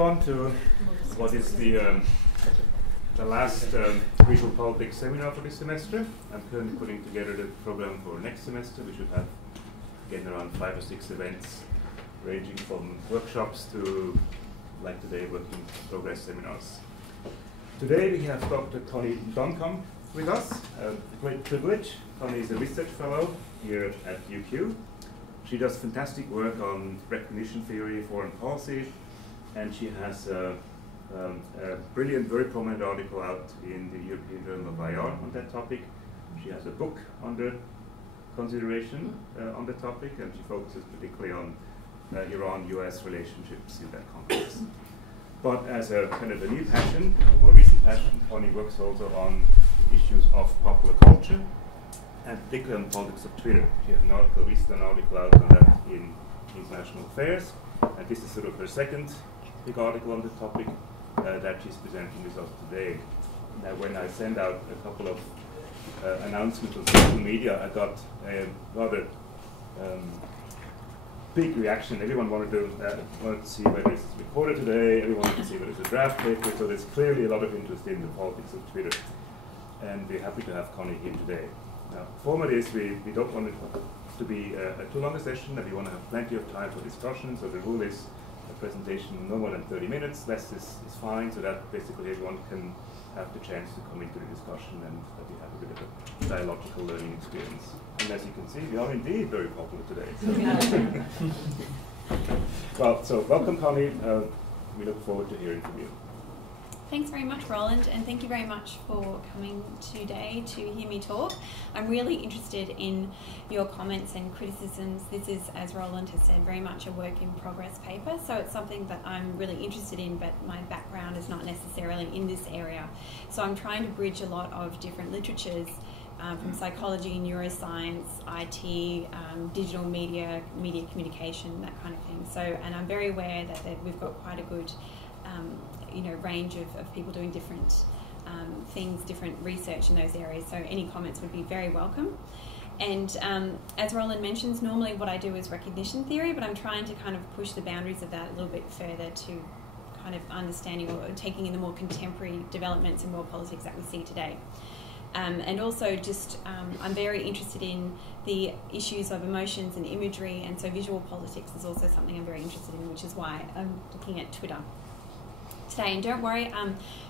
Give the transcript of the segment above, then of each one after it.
On to what is the last visual politics seminar for this semester. I'm currently putting together the program for next semester. We should have again around 5 or 6 events ranging from workshops to, like today, working progress seminars. Today we have Dr. Constance Duncombe with us, a great privilege. Connie is a research fellow here at UQ. She does fantastic work on recognition theory, foreign policy, and she has a brilliant, very prominent article out in the European Journal of IR on that topic. She has a book under consideration on the topic, and she focuses particularly on Iran-US relationships in that context. But as a kind of a new passion, a more recent passion, Connie works also on issues of popular culture, and particularly on the politics of Twitter. She has an article, recent article out on that in International Affairs, and this is sort of her second big article on the topic that she's presenting with us today. Now, when I send out a couple of announcements on social media, I got a rather big reaction. Everyone wanted to see whether it's recorded today, everyone wanted to see whether it's a draft paper, so there's clearly a lot of interest in the politics of Twitter. And we're happy to have Connie here today. Now, the format is we don't want it to be a too long a session, and we want to have plenty of time for discussion, so the rule is a presentation no more than 30 minutes, less is fine, so that basically everyone can have the chance to come into the discussion and that we have a bit of a dialogical learning experience. And as you can see, we are indeed very popular today. So. Well, so welcome, Connie. We look forward to hearing from you. Thanks very much, Roland, and thank you very much for coming today to hear me talk. I'm really interested in your comments and criticisms. This is, as Roland has said, very much a work in progress paper, so it's something that I'm really interested in, but my background is not necessarily in this area. So I'm trying to bridge a lot of different literatures from psychology, neuroscience, IT, digital media, media communication, that kind of thing. So, and I'm very aware that we've got quite a good range of people doing different things, different research in those areas. So any comments would be very welcome. And as Roland mentions, normally what I do is recognition theory, but I'm trying to kind of push the boundaries of that a little bit further to kind of understanding or taking in the more contemporary developments in world politics that we see today. And also just, I'm very interested in the issues of emotions and imagery, and so visual politics is also something I'm very interested in, which is why I'm looking at Twitter today. And don't worry,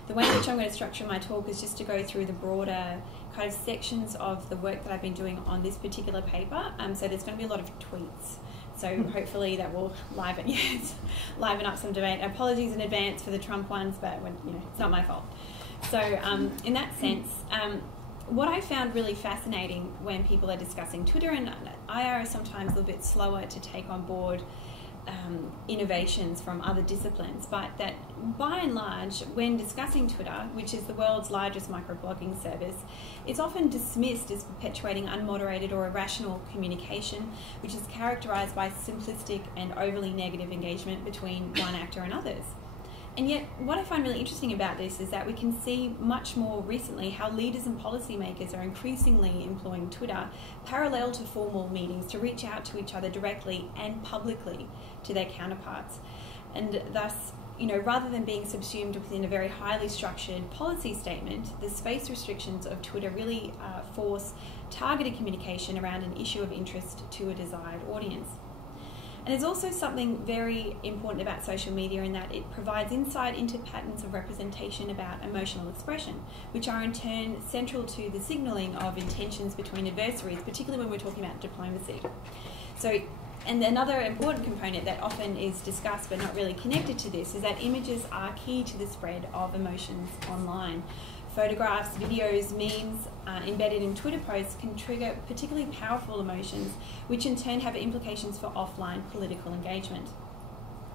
the way in which I'm going to structure my talk is just to go through the broader kind of sections of the work that I've been doing on this particular paper. So there's going to be a lot of tweets. So hopefully that will liven up some debate. Apologies in advance for the Trump ones, but it's not my fault. So in that sense, what I found really fascinating when people are discussing Twitter, and IR is sometimes a little bit slower to take on board innovations from other disciplines, but that by and large, when discussing Twitter, which is the world's largest microblogging service, it's often dismissed as perpetuating unmoderated or irrational communication, which is characterized by simplistic and overly negative engagement between one actor and others. And yet, what I find really interesting about this is that we can see much more recently how leaders and policymakers are increasingly employing Twitter parallel to formal meetings to reach out to each other directly and publicly to their counterparts. And thus, rather than being subsumed within a very highly structured policy statement, the space restrictions of Twitter really force targeted communication around an issue of interest to a desired audience. And there's also something very important about social media in that it provides insight into patterns of representation about emotional expression, which are in turn central to the signalling of intentions between adversaries, particularly when we're talking about diplomacy. So, and another important component that often is discussed but not really connected to this is that images are key to the spread of emotions online. Photographs, videos, memes embedded in Twitter posts can trigger particularly powerful emotions, which in turn have implications for offline political engagement.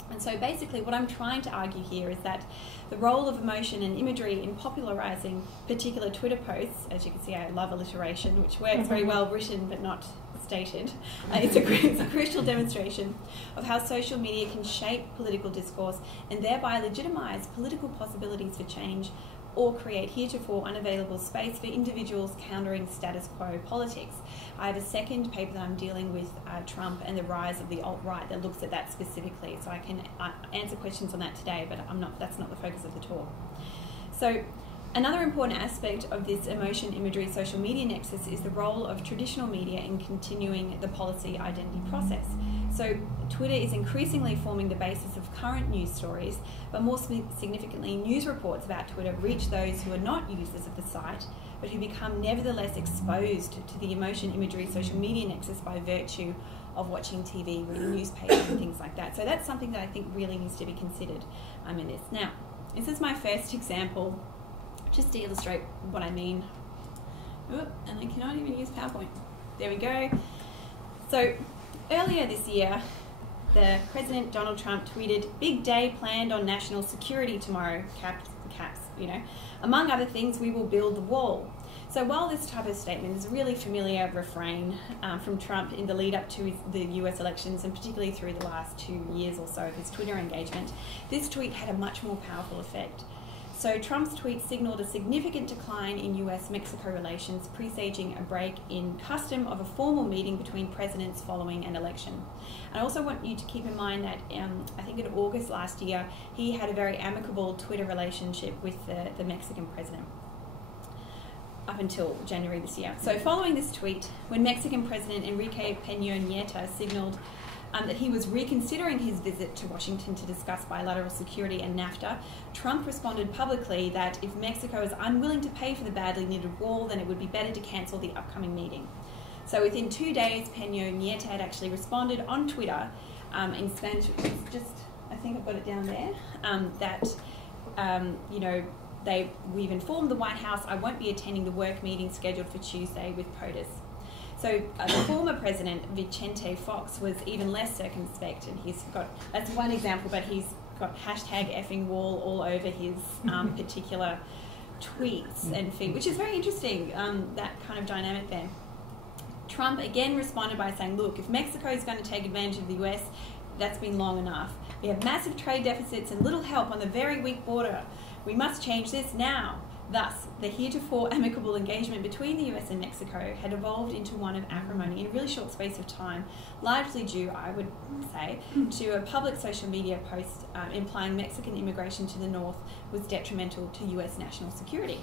And so basically what I'm trying to argue here is that the role of emotion and imagery in popularizing particular Twitter posts, as you can see I love alliteration, which works very well written but not stated, it's a crucial demonstration of how social media can shape political discourse and thereby legitimize political possibilities for change or create heretofore unavailable space for individuals countering status quo politics. I have a second paper that I'm dealing with Trump and the rise of the alt-right that looks at that specifically, so I can answer questions on that today, but that's not the focus of the talk. So another important aspect of this emotion imagery social media nexus is the role of traditional media in continuing the policy identity process. So Twitter is increasingly forming the basis of current news stories, but more significantly, news reports about Twitter reach those who are not users of the site, but who become nevertheless exposed to the emotion imagery social media nexus by virtue of watching TV, reading newspapers and things like that. So that's something that I think really needs to be considered in this. Now, this is my first example, just to illustrate what I mean. Ooh, and I cannot even use PowerPoint. There we go. So earlier this year, the President Donald Trump tweeted, "Big day planned on national security tomorrow, caps, you know. Among other things, we will build the wall." So while this type of statement is a really familiar refrain from Trump in the lead up to the US elections, and particularly through the last 2 years or so of his Twitter engagement, this tweet had a much more powerful effect. So Trump's tweet signalled a significant decline in US-Mexico relations, presaging a break in custom of a formal meeting between presidents following an election. I also want you to keep in mind that I think in August last year, he had a very amicable Twitter relationship with the Mexican president up until January this year. So following this tweet, when Mexican President Enrique Peña Nieto signalled that he was reconsidering his visit to Washington to discuss bilateral security and NAFTA, Trump responded publicly that if Mexico is unwilling to pay for the badly needed wall, then it would be better to cancel the upcoming meeting. So within 2 days, Peña Nieto had actually responded on Twitter in Spanish, which is just, I think I've got it down there, we've informed the White House I won't be attending the work meeting scheduled for Tuesday with POTUS. So the former president, Vicente Fox, was even less circumspect, and that's one example, but he's got hashtag effing wall all over his particular tweets and feed, which is very interesting, that kind of dynamic there. Trump again responded by saying, look, if Mexico is going to take advantage of the US, that's been long enough. We have massive trade deficits and little help on the very weak border. We must change this now. Thus, the heretofore amicable engagement between the US and Mexico had evolved into one of acrimony in a really short space of time, largely due, I would say, to a public social media post implying Mexican immigration to the north was detrimental to US national security.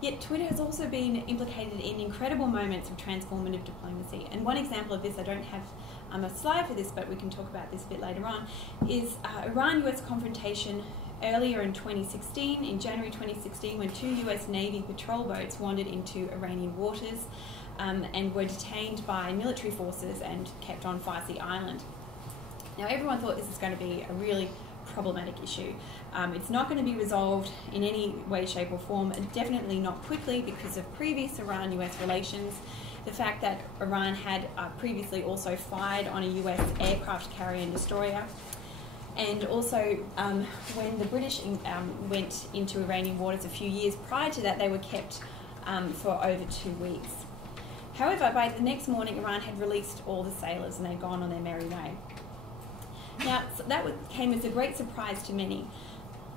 Yet Twitter has also been implicated in incredible moments of transformative diplomacy. And one example of this, I don't have a slide for this, but we can talk about this a bit later on, is Iran-US confrontation earlier in 2016, in January 2016, when 2 US Navy patrol boats wandered into Iranian waters and were detained by military forces and kept on Farsi Island. Now, everyone thought this was going to be a really problematic issue. It's not going to be resolved in any way, shape or form, and definitely not quickly because of previous Iran-US relations. The fact that Iran had previously also fired on a US aircraft carrier and destroyer. And also, when the British went into Iranian waters a few years prior to that, they were kept for over 2 weeks. However, by the next morning, Iran had released all the sailors and they'd gone on their merry way. Now, that came as a great surprise to many.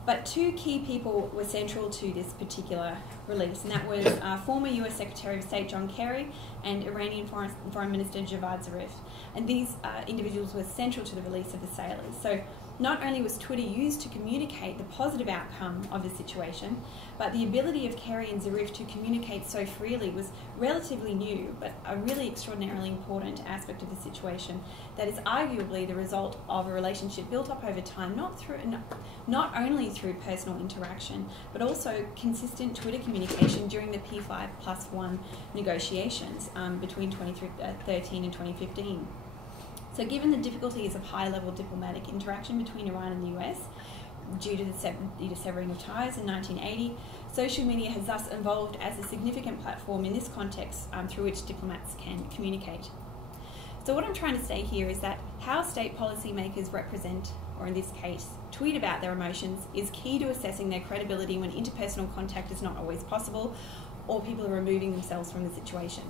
But 2 key people were central to this particular release, and that was former US Secretary of State John Kerry and Iranian Foreign Minister Javad Zarif. And these individuals were central to the release of the sailors. So not only was Twitter used to communicate the positive outcome of the situation, but the ability of Kerry and Zarif to communicate so freely was relatively new, but a really extraordinarily important aspect of the situation that is arguably the result of a relationship built up over time, not only through personal interaction, but also consistent Twitter communication during the P5+1 negotiations between 2013 and 2015. So given the difficulties of high-level diplomatic interaction between Iran and the US, due to the severing of ties in 1980, social media has thus evolved as a significant platform in this context through which diplomats can communicate. So what I'm trying to say here is that how state policymakers represent, or in this case, tweet about their emotions, is key to assessing their credibility when interpersonal contact is not always possible, or people are removing themselves from the situation.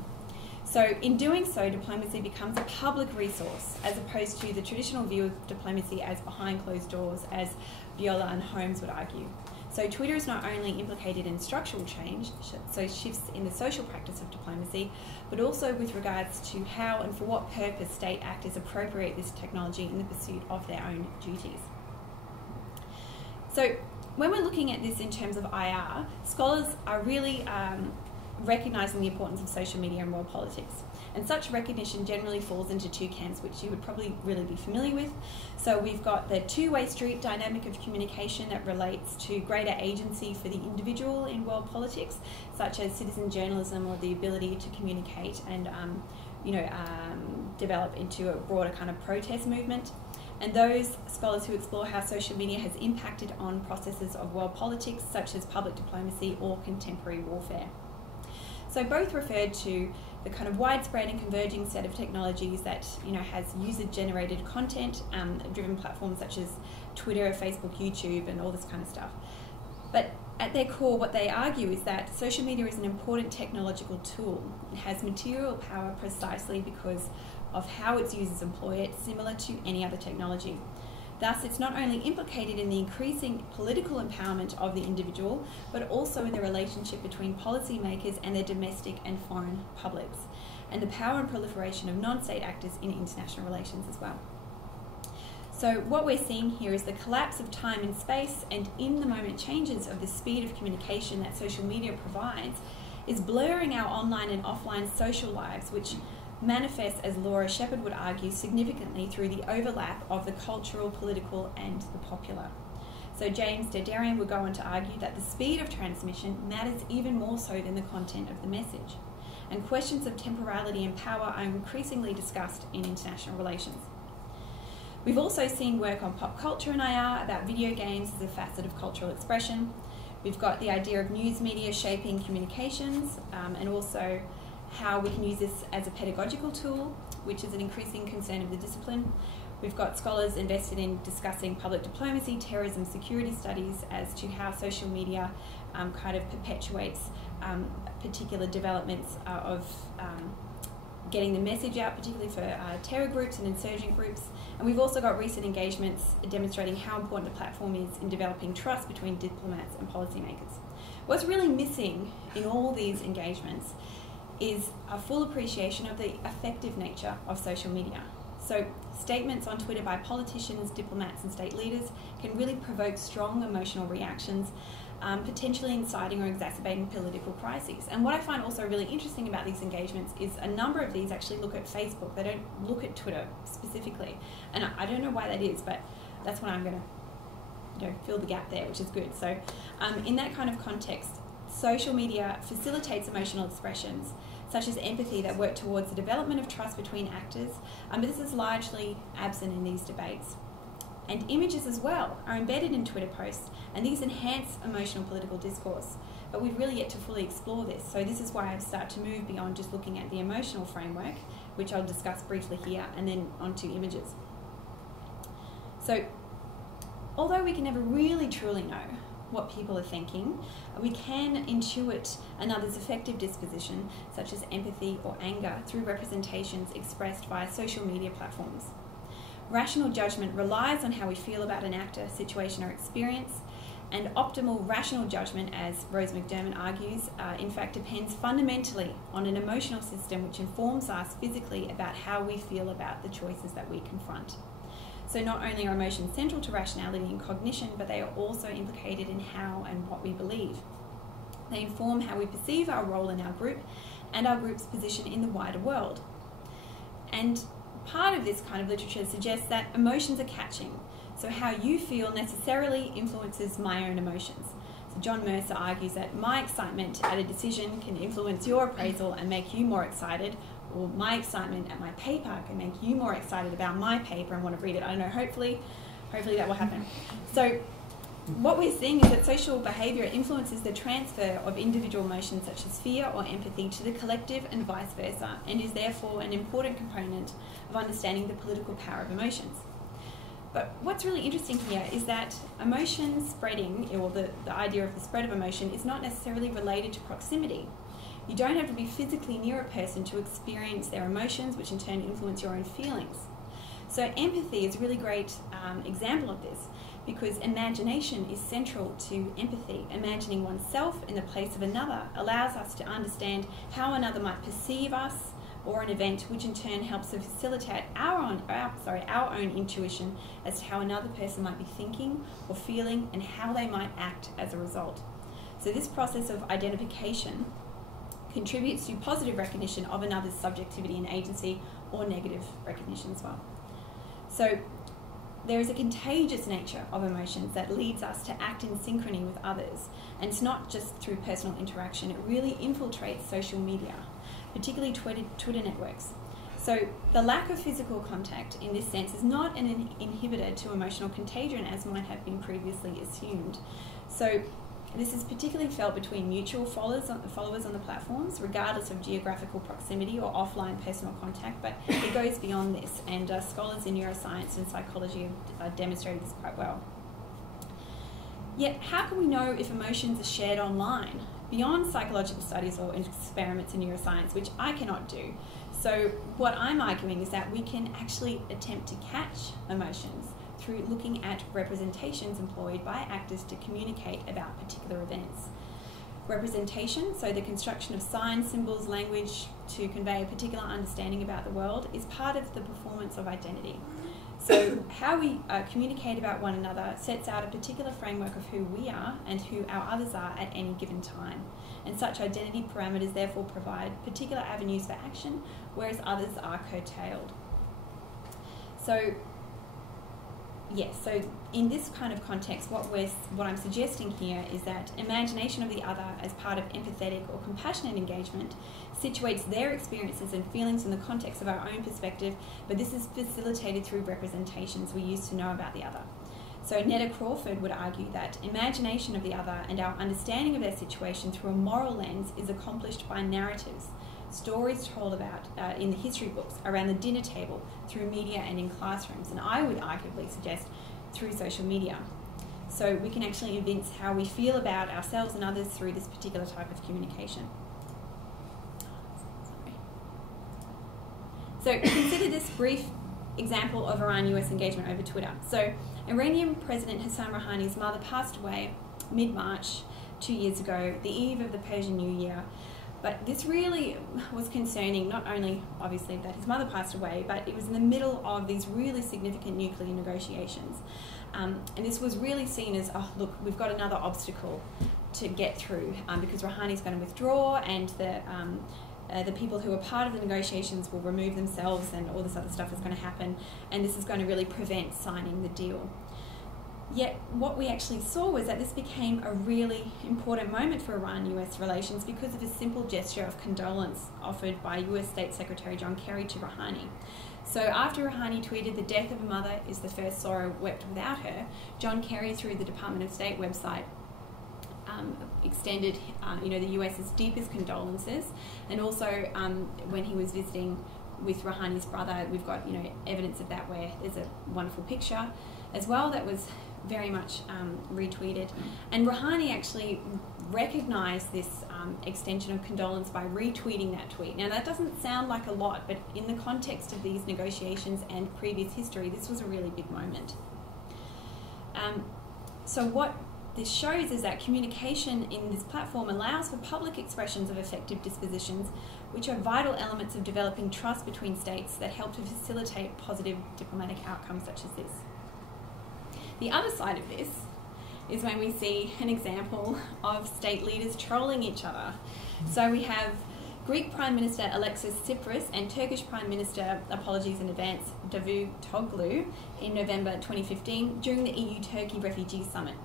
So in doing so, diplomacy becomes a public resource as opposed to the traditional view of diplomacy as behind closed doors, as Viola and Holmes would argue. So Twitter is not only implicated in structural change, so shifts in the social practice of diplomacy, but also with regards to how and for what purpose state actors appropriate this technology in the pursuit of their own duties. So when we're looking at this in terms of IR, scholars are really recognising the importance of social media and world politics. And such recognition generally falls into two camps, which you would probably really be familiar with. So we've got the two-way street dynamic of communication that relates to greater agency for the individual in world politics, such as citizen journalism or the ability to communicate and develop into a broader kind of protest movement. And those scholars who explore how social media has impacted on processes of world politics, such as public diplomacy or contemporary warfare. So both referred to the kind of widespread and converging set of technologies that has user-generated content, driven platforms such as Twitter, Facebook, YouTube, and all this kind of stuff. But at their core, what they argue is that social media is an important technological tool. It has material power precisely because of how its users employ it, similar to any other technology. Thus, it's not only implicated in the increasing political empowerment of the individual, but also in the relationship between policymakers and their domestic and foreign publics, and the power and proliferation of non-state actors in international relations as well. So what we're seeing here is the collapse of time and space, and in-the-moment changes of the speed of communication that social media provides is blurring our online and offline social lives, which manifests, as Laura Shepherd would argue, significantly through the overlap of the cultural, political, and the popular. So James Dederian would go on to argue that the speed of transmission matters even more so than the content of the message, and questions of temporality and power are increasingly discussed in international relations. We've also seen work on pop culture and IR about video games as a facet of cultural expression. We've got the idea of news media shaping communications, and also how we can use this as a pedagogical tool, which is an increasing concern of the discipline. We've got scholars invested in discussing public diplomacy, terrorism, security studies as to how social media kind of perpetuates particular developments of getting the message out, particularly for terror groups and insurgent groups. And we've also got recent engagements demonstrating how important a platform is in developing trust between diplomats and policymakers. What's really missing in all these engagements is a full appreciation of the effective nature of social media. So statements on Twitter by politicians, diplomats and state leaders can really provoke strong emotional reactions, potentially inciting or exacerbating political crises. And what I find also really interesting about these engagements is a number of these actually look at Facebook. They don't look at Twitter specifically. And I don't know why that is, but that's when I'm going to fill the gap there, which is good. So in that kind of context, social media facilitates emotional expressions such as empathy that work towards the development of trust between actors, but this is largely absent in these debates. And images as well are embedded in Twitter posts, and these enhance emotional political discourse. But we've really yet to fully explore this, so this is why I've started to move beyond just looking at the emotional framework, which I'll discuss briefly here, and then onto images. So, although we can never really truly know what people are thinking, we can intuit another's affective disposition, such as empathy or anger, through representations expressed via social media platforms. Rational judgment relies on how we feel about an actor, situation or experience, and optimal rational judgment, as Rose McDermott argues, in fact depends fundamentally on an emotional system which informs us physically about how we feel about the choices that we confront. So not only are emotions central to rationality and cognition, but they are also implicated in how and what we believe. They inform how we perceive our role in our group and our group's position in the wider world. And part of this kind of literature suggests that emotions are catching, so how you feel necessarily influences my own emotions. So John Mercer argues that my excitement at a decision can influence your appraisal and make you more excited, or my excitement at my paper can make you more excited about my paper and want to read it. I don't know, hopefully that will happen. So what we're seeing is that social behaviour influences the transfer of individual emotions such as fear or empathy to the collective and vice versa, and is therefore an important component of understanding the political power of emotions. But what's really interesting here is that emotion spreading, or the idea of the spread of emotion, is not necessarily related to proximity. You don't have to be physically near a person to experience their emotions, which in turn influence your own feelings. So empathy is a really great example of this. because imagination is central to empathy. Imagining oneself in the place of another allows us to understand how another might perceive us or an event, which in turn helps to facilitate our own intuition as to how another person might be thinking or feeling and how they might act as a result. So this process of identification contributes to positive recognition of another's subjectivity and agency, or negative recognition as well. So there is a contagious nature of emotions that leads us to act in synchrony with others, and it's not just through personal interaction, it really infiltrates social media, particularly Twitter networks. So the lack of physical contact in this sense is not an inhibitor to emotional contagion as might have been previously assumed. So this is particularly felt between mutual followers on the platforms, regardless of geographical proximity or offline personal contact, but it goes beyond this, and scholars in neuroscience and psychology have demonstrated this quite well. Yet, how can we know if emotions are shared online, beyond psychological studies or experiments in neuroscience, which I cannot do? So what I'm arguing is that we can actually attempt to catch emotions through looking at representations employed by actors to communicate about particular events. Representation, so the construction of signs, symbols, language to convey a particular understanding about the world, is part of the performance of identity. So how we communicate about one another sets out a particular framework of who we are and who our others are at any given time. And such identity parameters therefore provide particular avenues for action, whereas others are curtailed. So yes, so in this kind of context, what I'm suggesting here is that imagination of the other as part of empathetic or compassionate engagement situates their experiences and feelings in the context of our own perspective, but this is facilitated through representations we use to know about the other. So Netta Crawford would argue that imagination of the other and our understanding of their situation through a moral lens is accomplished by narratives, stories told about in the history books, around the dinner table, through media and in classrooms, and I would arguably suggest through social media. So we can actually evince how we feel about ourselves and others through this particular type of communication. So consider this brief example of Iran-US engagement over Twitter. So Iranian President Hassan Rouhani's mother passed away mid-March 2 years ago, the eve of the Persian New Year. But this really was concerning, not only obviously that his mother passed away, but it was in the middle of these really significant nuclear negotiations. And this was really seen as, oh look, we've got another obstacle to get through because Rouhani's going to withdraw, and the people who are part of the negotiations will remove themselves, and all this other stuff is going to happen, and this is going to really prevent signing the deal. Yet what we actually saw was that this became a really important moment for Iran-US relations because of a simple gesture of condolence offered by US State Secretary John Kerry to Rouhani. So after Rouhani tweeted, "The death of a mother is the first sorrow wept without her," John Kerry, through the Department of State website, extended the US's deepest condolences, and also when he was visiting with Rouhani's brother, we've got evidence of that, where there's a wonderful picture as well that was very much retweeted. And Rouhani actually recognised this extension of condolence by retweeting that tweet. Now that doesn't sound like a lot, but in the context of these negotiations and previous history, this was a really big moment. So what this shows is that communication in this platform allows for public expressions of effective dispositions, which are vital elements of developing trust between states that help to facilitate positive diplomatic outcomes such as this. The other side of this is when we see an example of state leaders trolling each other. So we have Greek Prime Minister Alexis Tsipras and Turkish Prime Minister, apologies in advance, Davutoglu, in November 2015 during the EU-Turkey Refugee Summit.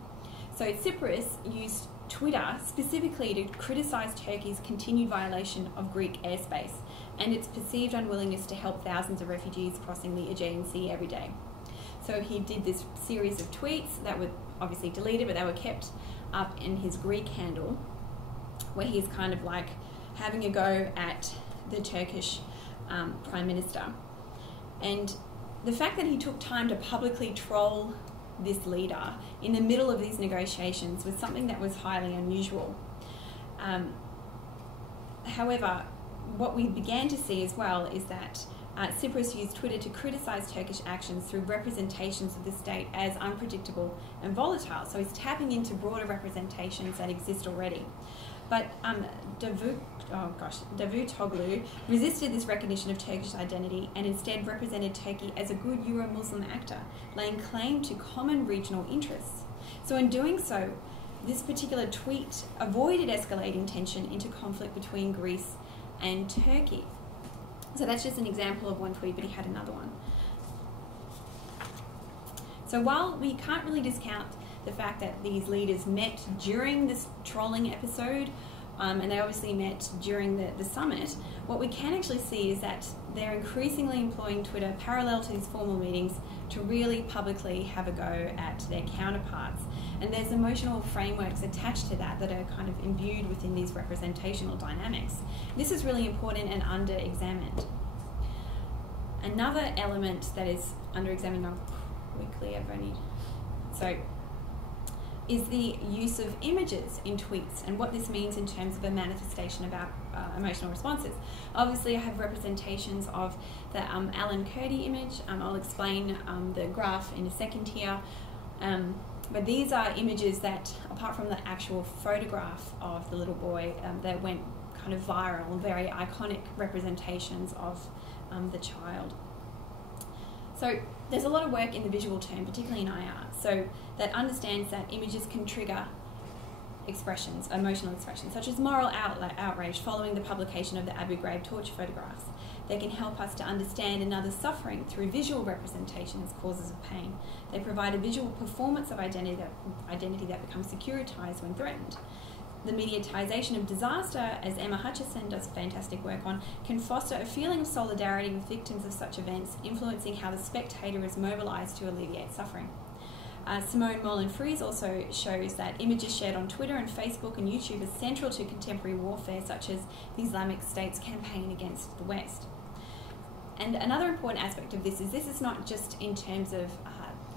So Tsipras used Twitter specifically to criticise Turkey's continued violation of Greek airspace and its perceived unwillingness to help thousands of refugees crossing the Aegean Sea every day. So he did this series of tweets that were obviously deleted, but they were kept up in his Greek handle, where he's kind of like having a go at the Turkish Prime Minister. And the fact that he took time to publicly troll this leader in the middle of these negotiations was something that was highly unusual. However, what we began to see as well is that Cyprus used Twitter to criticise Turkish actions through representations of the state as unpredictable and volatile. So he's tapping into broader representations that exist already. But Davutoglu resisted this recognition of Turkish identity and instead represented Turkey as a good Euro-Muslim actor, laying claim to common regional interests. So in doing so, this particular tweet avoided escalating tension into conflict between Greece and Turkey. So that's just an example of one tweet, but he had another one. So while we can't really discount the fact that these leaders met during this trolling episode, and they obviously met during the summit, what we can actually see is that they're increasingly employing Twitter parallel to these formal meetings to really publicly have a go at their counterparts. And there's emotional frameworks attached to that that are kind of imbued within these representational dynamics. This is really important and under-examined. Another element that is under-examined, is the use of images in tweets and what this means in terms of a manifestation about emotional responses. Obviously, I have representations of the Alan Kurdi image. I'll explain the graph in a second here. But these are images that, apart from the actual photograph of the little boy, that went kind of viral, very iconic representations of the child. So there's a lot of work in the visual term, particularly in IR, so that understands that images can trigger expressions, emotional expressions, such as moral outrage following the publication of the Abu Ghraib torture photographs. They can help us to understand another's suffering through visual representation as causes of pain. They provide a visual performance of identity that becomes securitized when threatened. The mediatization of disaster, as Emma Hutchison does fantastic work on, can foster a feeling of solidarity with victims of such events, influencing how the spectator is mobilized to alleviate suffering. Simone Moulin-Fries also shows that images shared on Twitter and Facebook and YouTube are central to contemporary warfare, such as the Islamic State's campaign against the West. And another important aspect of this is not just in terms of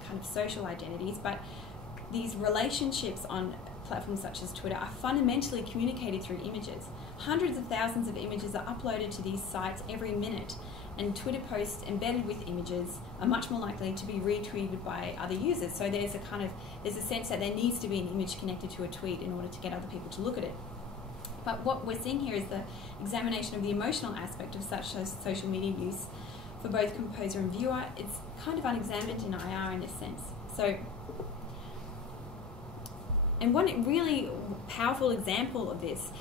kind of social identities, but these relationships on platforms such as Twitter are fundamentally communicated through images. Hundreds of thousands of images are uploaded to these sites every minute, and Twitter posts embedded with images are much more likely to be retweeted by other users. So there's a sense that there needs to be an image connected to a tweet in order to get other people to look at it. But what we're seeing here is the examination of the emotional aspect of such social media use for both composer and viewer. It's kind of unexamined in IR in this sense. So, and one really powerful example of this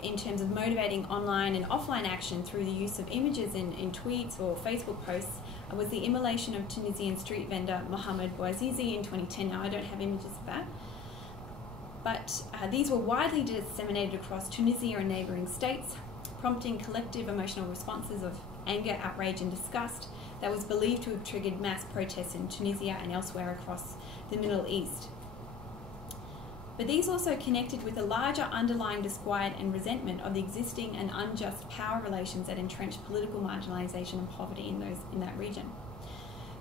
in terms of motivating online and offline action through the use of images in tweets or Facebook posts was the immolation of Tunisian street vendor Mohamed Bouazizi in 2010. Now, I don't have images of that, but these were widely disseminated across Tunisia and neighbouring states, prompting collective emotional responses of anger, outrage and disgust that was believed to have triggered mass protests in Tunisia and elsewhere across the Middle East. But these also connected with a larger underlying disquiet and resentment of the existing and unjust power relations that entrench political marginalisation and poverty in that region.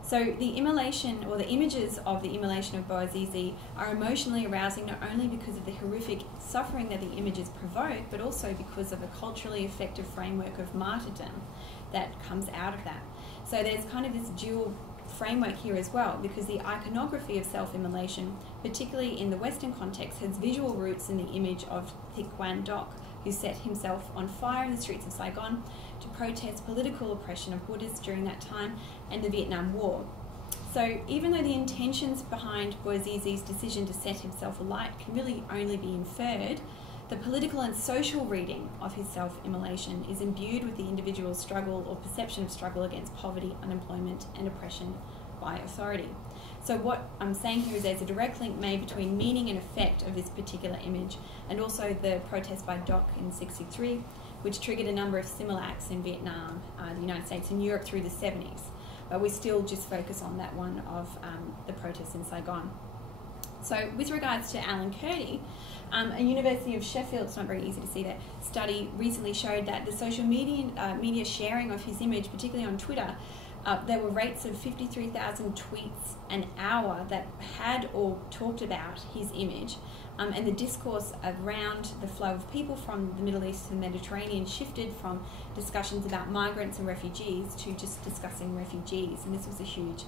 So the immolation, or the images of the immolation of Bouazizi, are emotionally arousing not only because of the horrific suffering that the images provoke, but also because of a culturally effective framework of martyrdom that comes out of that. So there's kind of this dual framework here as well, because the iconography of self-immolation, particularly in the Western context, has visual roots in the image of Thich Van Doc, who set himself on fire in the streets of Saigon to protest political oppression of Buddhists during that time and the Vietnam War. So even though the intentions behind Bouazizi's decision to set himself alight can really only be inferred, the political and social reading of his self-immolation is imbued with the individual's struggle or perception of struggle against poverty, unemployment, and oppression by authority. So what I'm saying here is there's a direct link made between meaning and effect of this particular image, and also the protest by Doc in '63, which triggered a number of similar acts in Vietnam, the United States, and Europe through the 70s. But we still just focus on that one of the protests in Saigon. So with regards to Alan Kurdi, a University of Sheffield, it's not very easy to see that, study recently showed that the social media sharing of his image, particularly on Twitter, There were rates of 53,000 tweets an hour that had or talked about his image, and the discourse around the flow of people from the Middle East and Mediterranean shifted from discussions about migrants and refugees to just discussing refugees, and this was a huge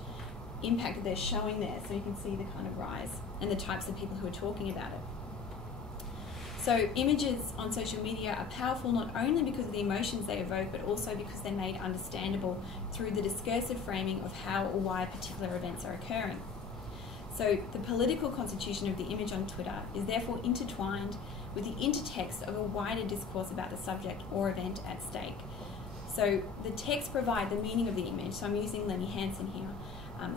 impact that they're showing there, so you can see the kind of rise and the types of people who are talking about it. So images on social media are powerful not only because of the emotions they evoke, but also because they're made understandable through the discursive framing of how or why particular events are occurring. So the political constitution of the image on Twitter is therefore intertwined with the intertext of a wider discourse about the subject or event at stake. So the text provide the meaning of the image, so I'm using Lenny Hansen here.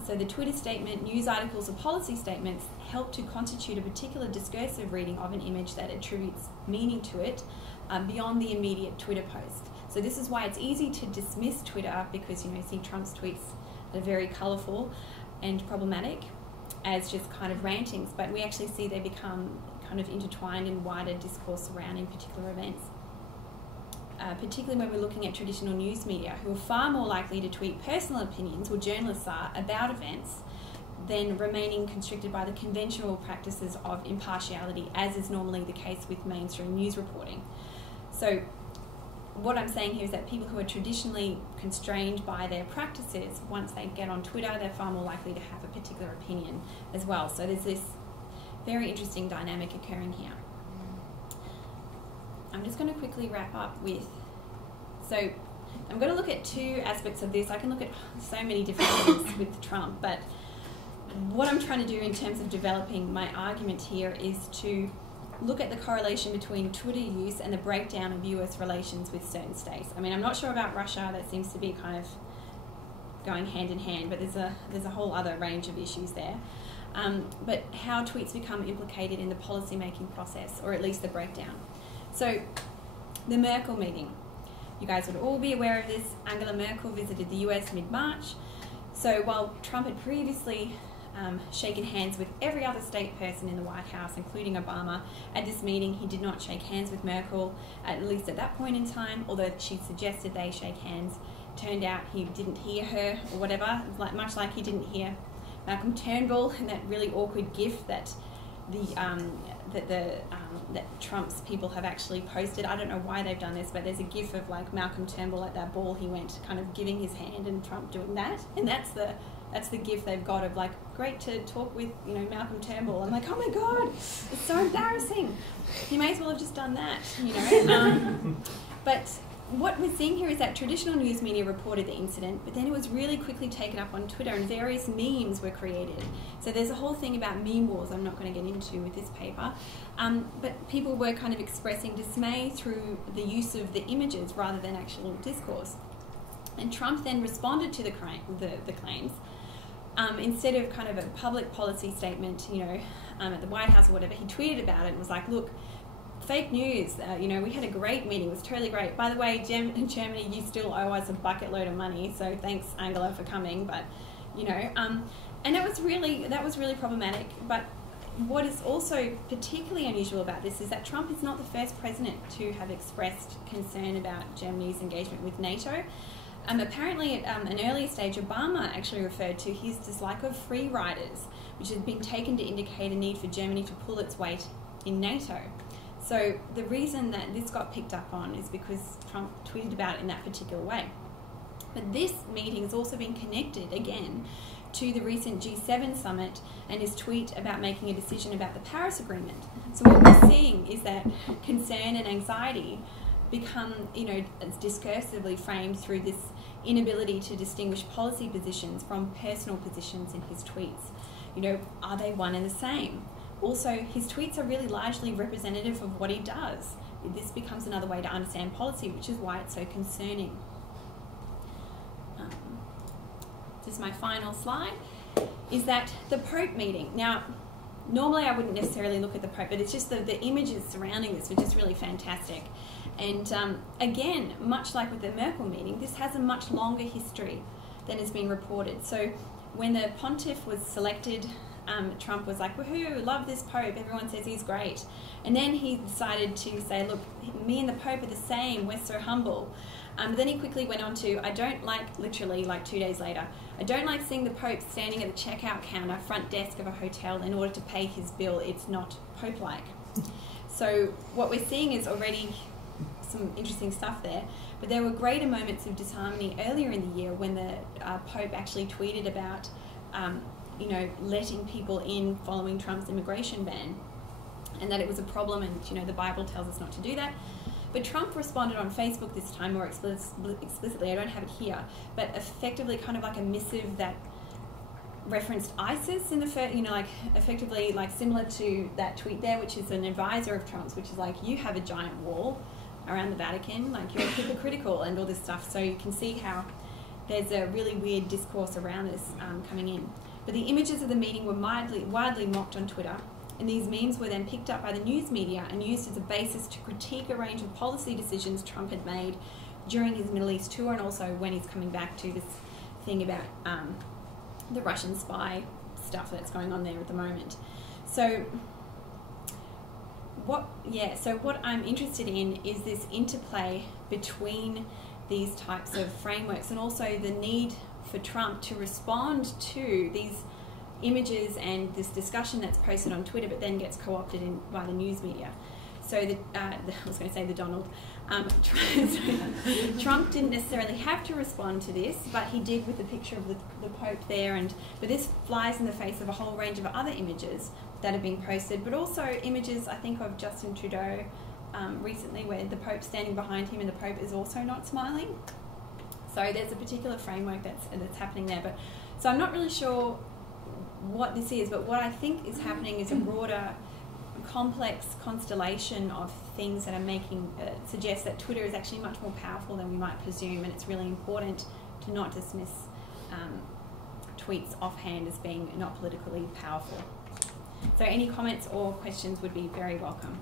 So the Twitter statement, news articles or policy statements help to constitute a particular discursive reading of an image that attributes meaning to it beyond the immediate Twitter post. So this is why it's easy to dismiss Twitter, because you see Trump's tweets that are very colourful and problematic as just kind of rantings, but we actually see they become kind of intertwined in wider discourse surrounding particular events. Particularly when we're looking at traditional news media, who are far more likely to tweet personal opinions, or journalists are, about events than remaining constricted by the conventional practices of impartiality, as is normally the case with mainstream news reporting. So what I'm saying here is that people who are traditionally constrained by their practices, once they get on Twitter, they're far more likely to have a particular opinion as well. So there's this very interesting dynamic occurring here. I'm just going to quickly wrap up with, so I'm going to look at two aspects of this. I can look at so many different things with Trump, but what I'm trying to do in terms of developing my argument here is to look at the correlation between Twitter use and the breakdown of US relations with certain states. I mean, I'm not sure about Russia, that seems to be kind of going hand in hand, but there's a whole other range of issues there. But how tweets become implicated in the policy-making process, or at least the breakdown. So, the Merkel meeting. You guys would all be aware of this. Angela Merkel visited the US mid-March. So while Trump had previously shaken hands with every other state person in the White House, including Obama, at this meeting he did not shake hands with Merkel, at least at that point in time, although she suggested they shake hands. Turned out he didn't hear her or whatever, much like he didn't hear Malcolm Turnbull in that really awkward gif that that Trump's people have actually posted. I don't know why they've done this, but there's a gif of like Malcolm Turnbull at that ball he went, kind of giving his hand, and Trump doing that, and that's the gif they've got of like, great to talk with Malcolm Turnbull. I'm like, oh my god, it's so embarrassing. He may as well have just done that, But what we're seeing here is that traditional news media reported the incident, but then it was really quickly taken up on Twitter and various memes were created. So there's a whole thing about meme wars I'm not going to get into with this paper. But people were kind of expressing dismay through the use of the images rather than actual discourse. And Trump then responded to the claims. Instead of kind of a public policy statement, at the White House or whatever, he tweeted about it and was like, look, fake news, we had a great meeting, it was totally great. By the way, in Germany, you still owe us a bucket load of money, so thanks, Angela, for coming. But, and that was really problematic. But what is also particularly unusual about this is that Trump is not the first president to have expressed concern about Germany's engagement with NATO. Apparently, at an earlier stage, Obama actually referred to his dislike of free riders, which has been taken to indicate a need for Germany to pull its weight in NATO. So the reason that this got picked up on is because Trump tweeted about it in that particular way. But this meeting has also been connected, again, to the recent G7 summit and his tweet about making a decision about the Paris Agreement. So what we're seeing is that concern and anxiety become, discursively framed through this inability to distinguish policy positions from personal positions in his tweets. Are they one and the same? Also, his tweets are really largely representative of what he does. This becomes another way to understand policy, which is why it's so concerning. This is my final slide, is that the Pope meeting. Now, normally I wouldn't necessarily look at the Pope, but it's just the images surrounding this were just really fantastic. And again, much like with the Merkel meeting, this has a much longer history than has been reported. So when the pontiff was selected, Trump was like, woohoo, love this Pope, everyone says he's great. And then he decided to say, look, me and the Pope are the same, we're so humble. Then he quickly went on to, I don't like, literally like 2 days later, I don't like seeing the Pope standing at the checkout counter, front desk of a hotel in order to pay his bill. It's not Pope-like. So what we're seeing is already some interesting stuff there. But there were greater moments of disharmony earlier in the year when the Pope actually tweeted about, letting people in following Trump's immigration ban, and that it was a problem, and the Bible tells us not to do that. But Trump responded on Facebook this time more explicitly. I don't have it here, but effectively kind of like a missive that referenced ISIS in the first, effectively like similar to that tweet there, which is an advisor of Trump's, which is like, you have a giant wall around the Vatican, like you're hypocritical and all this stuff. So you can see how there's a really weird discourse around this coming in. But the images of the meeting were widely mocked on Twitter, and these memes were then picked up by the news media and used as a basis to critique a range of policy decisions Trump had made during his Middle East tour, and also when he's coming back to this thing about the Russian spy stuff that's going on there at the moment. So what I'm interested in is this interplay between these types of frameworks, and also the need for Trump to respond to these images and this discussion that's posted on Twitter, but then gets co-opted in by the news media. So I was going to say the Donald. Trump didn't necessarily have to respond to this, but he did with the picture of the Pope there. But this flies in the face of a whole range of other images that have been posted, but also images, I think, of Justin Trudeau recently, where the Pope's standing behind him and the Pope is also not smiling. So there's a particular framework that's happening there. But so I'm not really sure what this is, but what I think is happening is a broader, complex constellation of things that are making suggest that Twitter is actually much more powerful than we might presume, and it's really important to not dismiss tweets offhand as being not politically powerful. So any comments or questions would be very welcome.